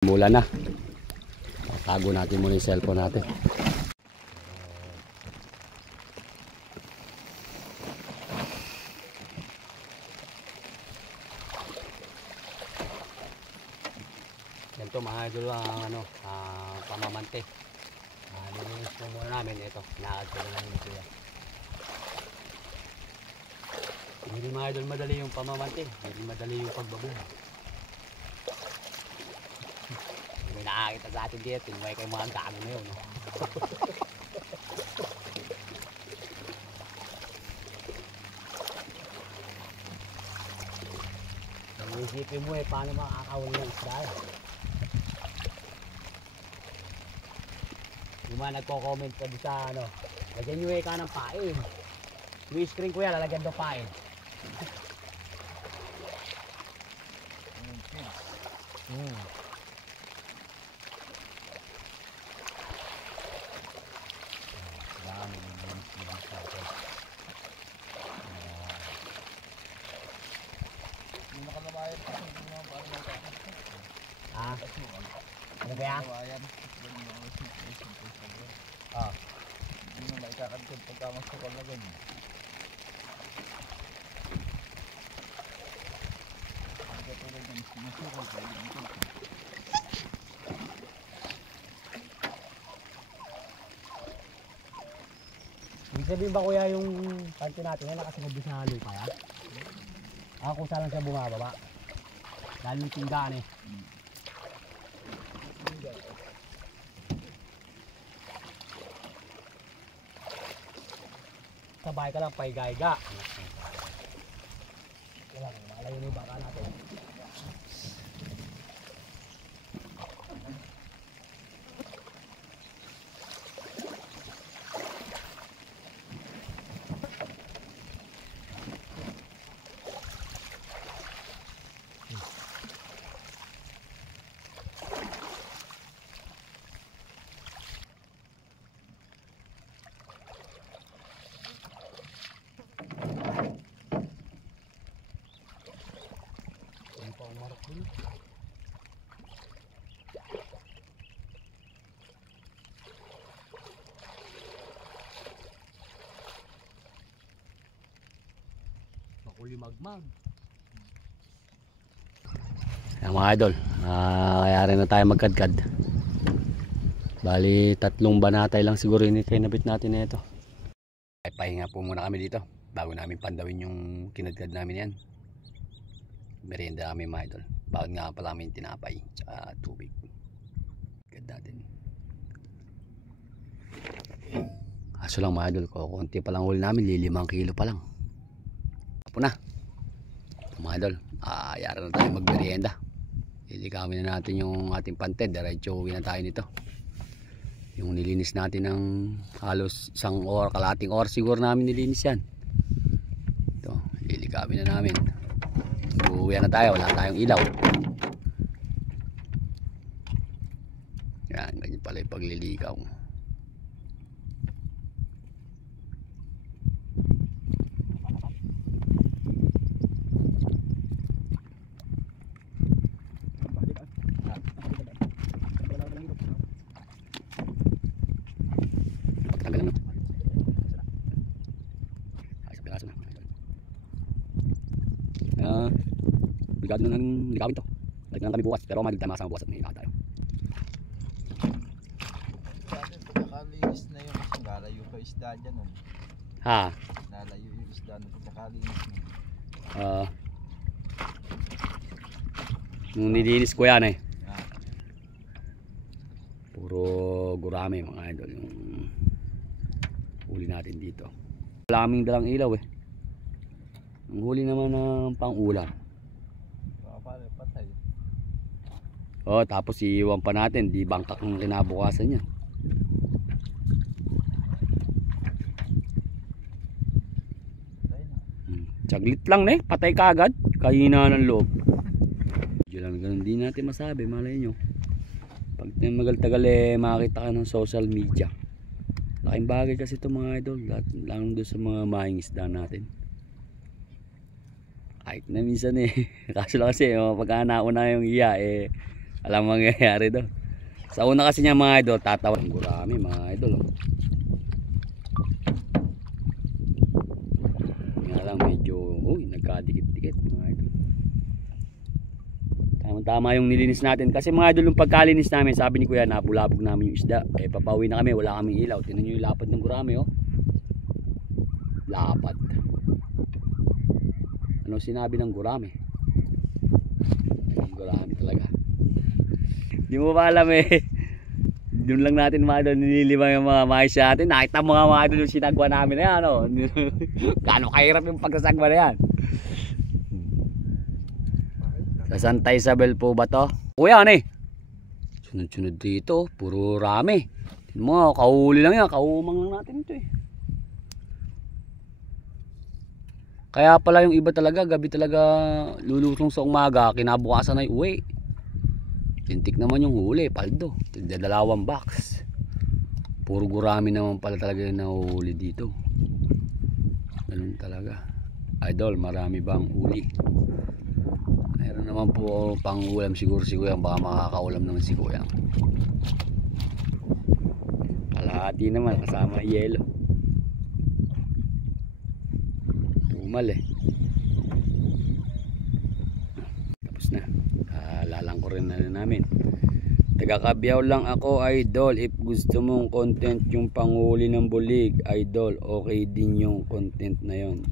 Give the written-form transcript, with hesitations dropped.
Mula na. Tago natin muna yung cellphone natin. Ganito mga idol ang pamamante. Nilinis po muna namin ito. Nakad ko na namin ito. Hindi mga idol madali yung pamamante. Hindi madali yung pagbabuhay. May nakakita sa atin dito, may kayo mga gago na yun. No? Isipin mo paano makakawin ng isda. Yung mga nagko-comment pa sa lagyan nyo ka ng pain. Yung screen ko yan, lalagyan daw pain. Ano kaya? Hindi mo maikakagod pagka masukal na ganyan. Pagkatulad ng masukal sa iyo. Ibig sabihin ba kuya yung kanto natin ay nakasunod sa lupa ya? Kung saan lang siya bumababa. Dahil yung tinggaan eh. Sabay ka lang, paigaiga. Malayo na yung baka natin. Makuli magmag. Ayan mga idol, kaya rin na tayo magkadkad. Bali 3 banatay lang siguro ini kayo nabit natin na ito. Ay pahinga po muna kami dito bago namin pandawin yung kinadkad namin yan. Merienda kami mga idol. Baon nga pala kami tinapay at tubig. Ganda din. Kaso lang mga idol ko, konti pa lang huli namin, 5 kilo pa lang. Apo na. Mga idol, yara na tayo magmerienda. Ilikawin na natin yung ating panted. Diretso uwi na tayo nito. Yung nilinis natin ng halos 1 or kalating or siguro namin nilinis yan. Ito, ilikawin na namin. Uwi na tayo, wala tayong ilaw. Yan, ganyan pala yung paglilikaw. Bigado na ng likawin to. Balik na kami bukas. Pero malig tayo makasama bukas at may ikaka tayo. Nakalinis na yung lalayo pa isda dyan. Ha? Lalayo yung isda na pagkakalinis na. Nung nilinis ko yan eh. Puro gurame mga idol. Yung huli natin dito. Wala kaming dalang ilaw eh. Ang huli naman ng pang-ulam. Patay. Tapos iiwan pa natin, di bangkak ng kinabukasan niya. Saglit lang patay kaagad. Kahina ng loob. Diyan ganun din natin masabi, malay nyo. Pag magal-tagal makakita ka ng social media. Laking bagay kasi ito mga idol. Lang doon sa mga mahing isda natin. Kahit na minsan kaso lang kasi pagka nauna yung iya Alam mo mangyayari doon. Sa una kasi niya mga idol, tatawa. Ang gurami mga idol. Oh. Nga lang medyo, nagkadikit-dikit mga idol. Tama-tama yung nilinis natin. Kasi mga idol, yung pagkalinis namin, sabi ni Kuya, nabulabog namin yung isda. Eh, papauwi na kami, wala kaming ilaw. Tingnan nyo yung lapad ng gurami, oh. Lapad. Ano sinabi ng gurami? Gurami talaga. Di mo pa alam eh. Doon lang natin mga idol nililimang yung mga mais natin. Nakita mo mga idol yung sinagwa namin na yan. Oh. Gaano kahirap yung pagsasagwa na yan. Sa Santa Isabel po ba to? Kuya ano eh? Sunod-sunod dito. Puro rami. Tignan mo, kahuli lang yan. Kahumang lang natin ito eh. Kaya pala yung iba talaga, gabi talaga lulutong sa umaga, kinabukasan ay uwi. Tintik naman yung huli, paldo. Dalawang box. Puro gurami naman pala talaga yung nahuhuli dito. Ganun talaga. Idol, marami bang huli? Mayroon naman po pang ulam siguro si Kuyang, baka makakaulam naman si Kuyang. Kalahati naman, kasama yelo. Eh. Tapos na. Lalang ko rin na namin. Taga-Kabyaw lang ako idol. If gusto mong content yung panghuli ng bulig idol, okay din yung content na yon.